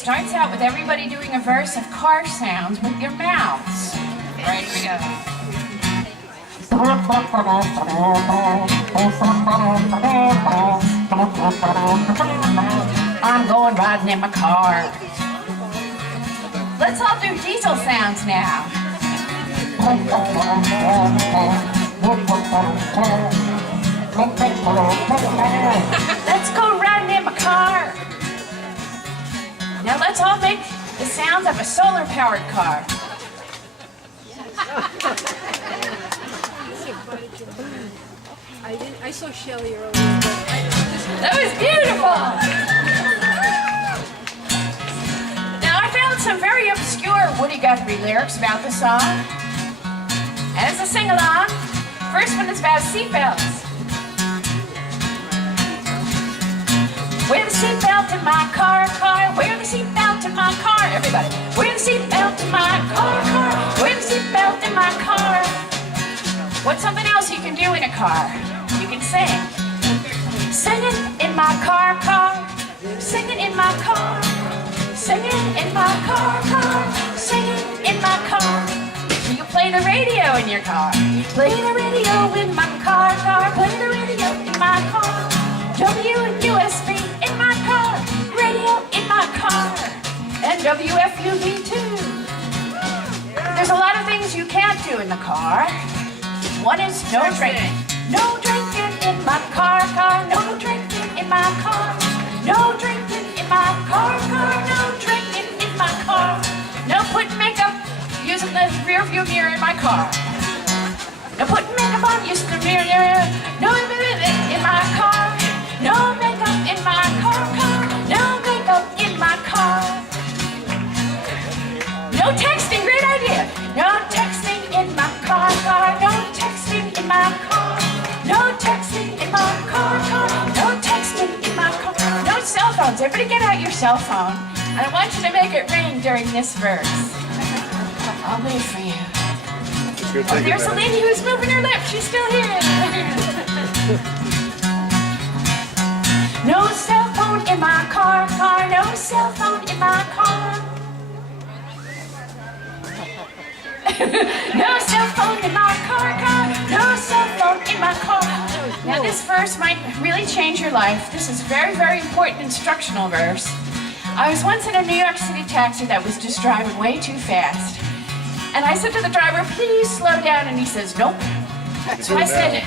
starts out with everybody doing a verse of car sounds with your mouths. Right, here we go. I'm going riding in my car. Let's all do diesel sounds now. Let's go riding in my car. Now let's all make the sounds of a solar-powered car. I saw Shelly earlier. That was beautiful. Now I found some very obscure Woody Guthrie lyrics about the song. And it's a sing-along. First one is about seatbelts. Wear the seatbelt in my car. Wear the seatbelt in my car. Everybody. Wear the seatbelt in my car. Wear the seatbelt in my car. What's something else you can do in a car? You can sing. Singing in my car. Singing in my car. Singing in my car. Singing in my car. You can play the radio in your car. Play the radio in my car. Play the radio in my car. W and USB in my car. Radio in my car. And WFUV too. There's a lot of things you can't do in the car. One is no drinking. No drinking in my car. No drinking in my car. No drinking in my car. No drinking in my car. No putting makeup using the rear view mirror in my car. No putting makeup on using the rear mirror. No in my car. No makeup in my car. No makeup in my car. No texting, great idea. No texting in my car. No texting in my car. No texting in my car. No texting in my car. No cell phones. Everybody get out your cell phone. And I want you to make it ring during this verse. I'll wait for you. Oh, there's a lady who's moving her lips. She's still here. No cell phone in my car. No cell phone in my car. No cell phone in my car. No cell phone in my car. Now this verse might really change your life. This is a very, very important instructional verse. I was once in a New York City taxi that was just driving way too fast. And I said to the driver, please slow down. And he says, nope. So I said,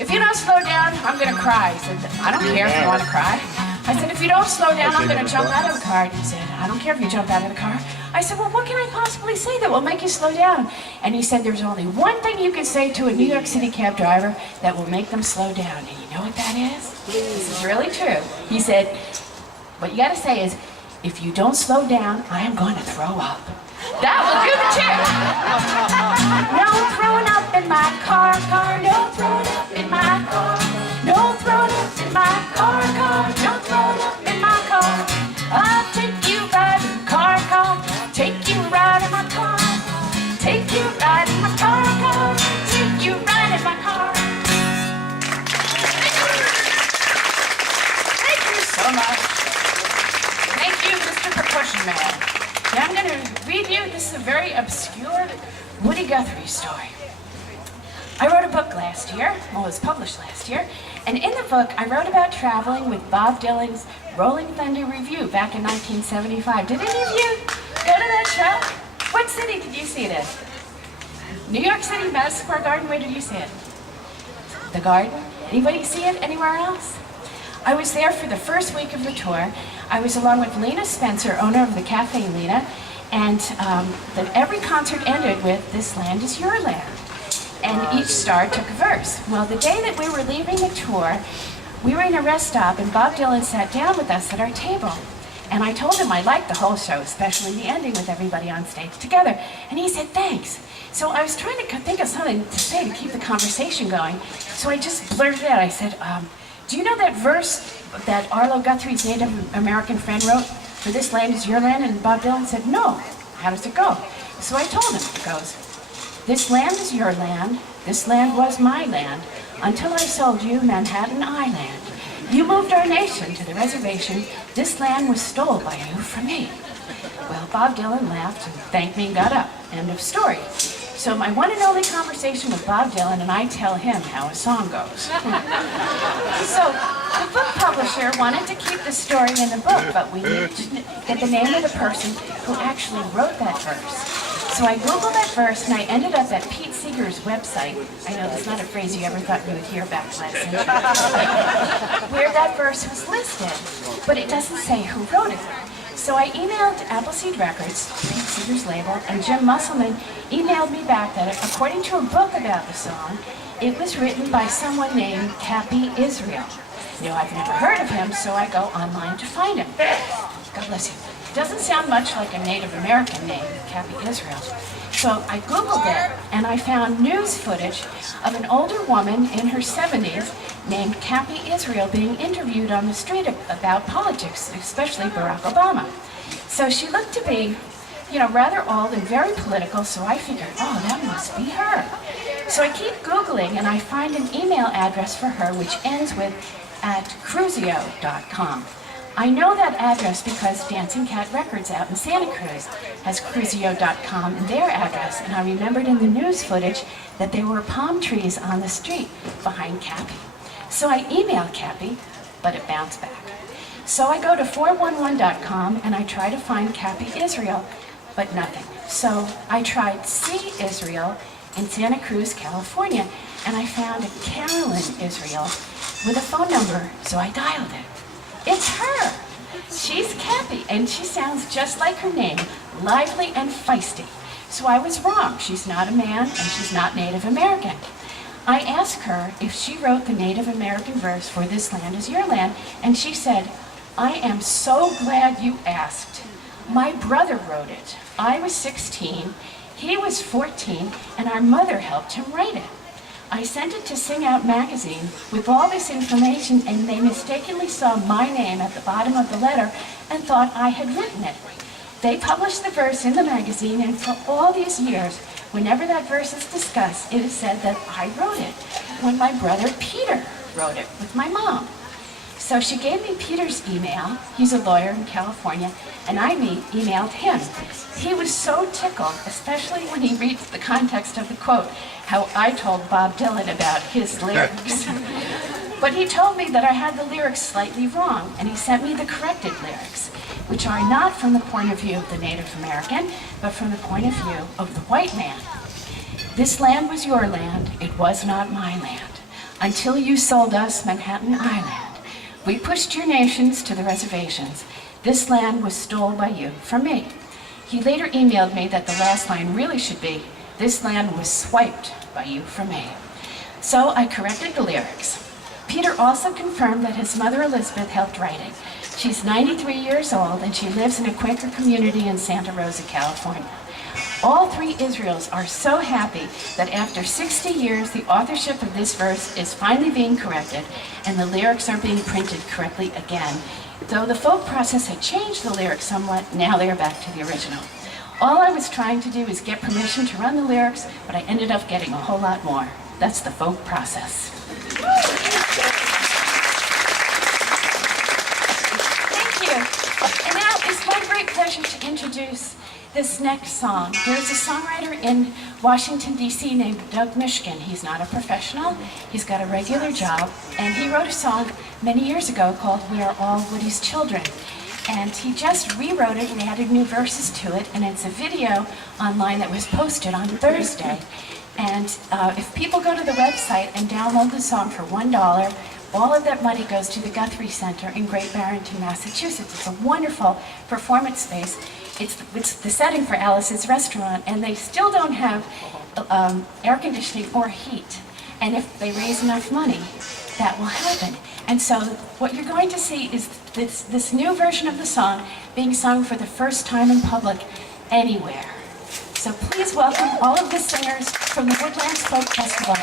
if you don't slow down, I'm going to cry. He said, I don't care if you want to cry. I said, if you don't slow down, I'm going to jump out of the car. And he said, I don't care if you jump out of the car. I said, well, what can I possibly say that will make you slow down? And he said, there's only one thing you can say to a New York City cab driver that will make them slow down. And you know what that is? This is really true. He said, what you got to say is, if you don't slow down, I am going to throw up. That will do the trick. No throwing up in my car. No throwing up in my car. No throwing up in my car. No throwing up in my car. I'll take you riding car. Take you riding my car. Take you riding my car. Take you riding my car. Thank you so much. Thank you, Mr. Percussion Man. Now I'm going to read you, this is a very obscure Woody Guthrie story. I wrote a book last year, well it was published last year, and in the book I wrote about traveling with Bob Dylan's Rolling Thunder Revue back in 1975. Did any of you go to that show? What city did you see it in? New York City, Madison Square Garden, where did you see it? The Garden? Anybody see it anywhere else? I was there for the first week of the tour. I was along with Lena Spencer, owner of the Cafe Lena, and every concert ended with, "This land is your land." And each star took a verse. Well, the day that we were leaving the tour, we were in a rest stop, and Bob Dylan sat down with us at our table. And I told him I liked the whole show, especially the ending with everybody on stage together. And he said, thanks. So I was trying to think of something to say to keep the conversation going. So I just blurted it out. I said, do you know that verse that Arlo Guthrie's Native American friend wrote, "For this land is your land"? And Bob Dylan said, no. How does it go? So I told him, it goes, "This land is your land, this land was my land, until I sold you Manhattan Island. You moved our nation to the reservation. This land was stole by you from me. Well, Bob Dylan laughed and thanked me and got up. End of story. So my one and only conversation with Bob Dylan, and I tell him how a song goes. So the book publisher wanted to keep the story in the book, but we needed to get the name of the person who actually wrote that verse. So I Googled that verse, and I ended up at Pete Seeger's website. I know that's not a phrase you ever thought you would hear back last century. Where that verse was listed, but it doesn't say who wrote it. So I emailed Appleseed Records, Pete Seeger's label, and Jim Musselman emailed me back that according to a book about the song, it was written by someone named Cappy Israel. I've never heard of him, so I go online to find him. God bless you. Doesn't sound much like a Native American name, Cappy Israel. So I Googled it, and I found news footage of an older woman in her 70s named Cappy Israel being interviewed on the street about politics, especially Barack Obama. So she looked to be, rather old and very political, so I figured, oh, that must be her. So I keep Googling, and I find an email address for her, which ends with @cruzio.com. I know that address because Dancing Cat Records out in Santa Cruz has cruzio.com in their address, and I remembered in the news footage that there were palm trees on the street behind Cappy. So I emailed Cappy, but it bounced back. So I go to 411.com and I try to find Cappy Israel, but nothing. So I tried C Israel in Santa Cruz, California, and I found a Carolyn Israel with a phone number, so I dialed it. It's her. She's Cappy, and she sounds just like her name, lively and feisty. So I was wrong. She's not a man, and she's not Native American. I asked her if she wrote the Native American verse for This Land Is Your Land, and she said, I am so glad you asked. My brother wrote it. I was 16, he was 14, and our mother helped him write it. I sent it to Sing Out magazine with all this information, and they mistakenly saw my name at the bottom of the letter and thought I had written it. They published the verse in the magazine, and for all these years, whenever that verse is discussed, it is said that I wrote it, when my brother Peter wrote it with my mom. So she gave me Peter's email. He's a lawyer in California, and I emailed him. He was so tickled, especially when he reads the context of the quote, how I told Bob Dylan about his lyrics. But he told me that I had the lyrics slightly wrong, and he sent me the corrected lyrics, which are not from the point of view of the Native American, but from the point of view of the white man. This land was your land, it was not my land, until you sold us Manhattan Island. We pushed your nations to the reservations. This land was stolen by you from me. He later emailed me that the last line really should be, this land was swiped by you from me. So I corrected the lyrics. Peter also confirmed that his mother Elizabeth helped write it. She's 93 years old and she lives in a Quaker community in Santa Rosa, California. All three Israels are so happy that after 60 years, the authorship of this verse is finally being corrected and the lyrics are being printed correctly again. Though the folk process had changed the lyrics somewhat, now they are back to the original. All I was trying to do is get permission to run the lyrics, but I ended up getting a whole lot more. That's the folk process. Thank you. And now it's my great pleasure to introduce this next song. There's a songwriter in Washington, D.C. named Doug Mishkin. He's not a professional. He's got a regular job. And he wrote a song many years ago called We Are All Woody's Children. And he just rewrote it and added new verses to it. And it's a video online that was posted on Thursday. And if people go to the website and download the song for $1, all of that money goes to the Guthrie Center in Great Barrington, Massachusetts. It's a wonderful performance space. It's the setting for Alice's Restaurant, and they still don't have air conditioning or heat. And if they raise enough money, that will happen. And so what you're going to see is this new version of the song being sung for the first time in public anywhere. So please welcome all of the singers from the Woodlands Folk Festival.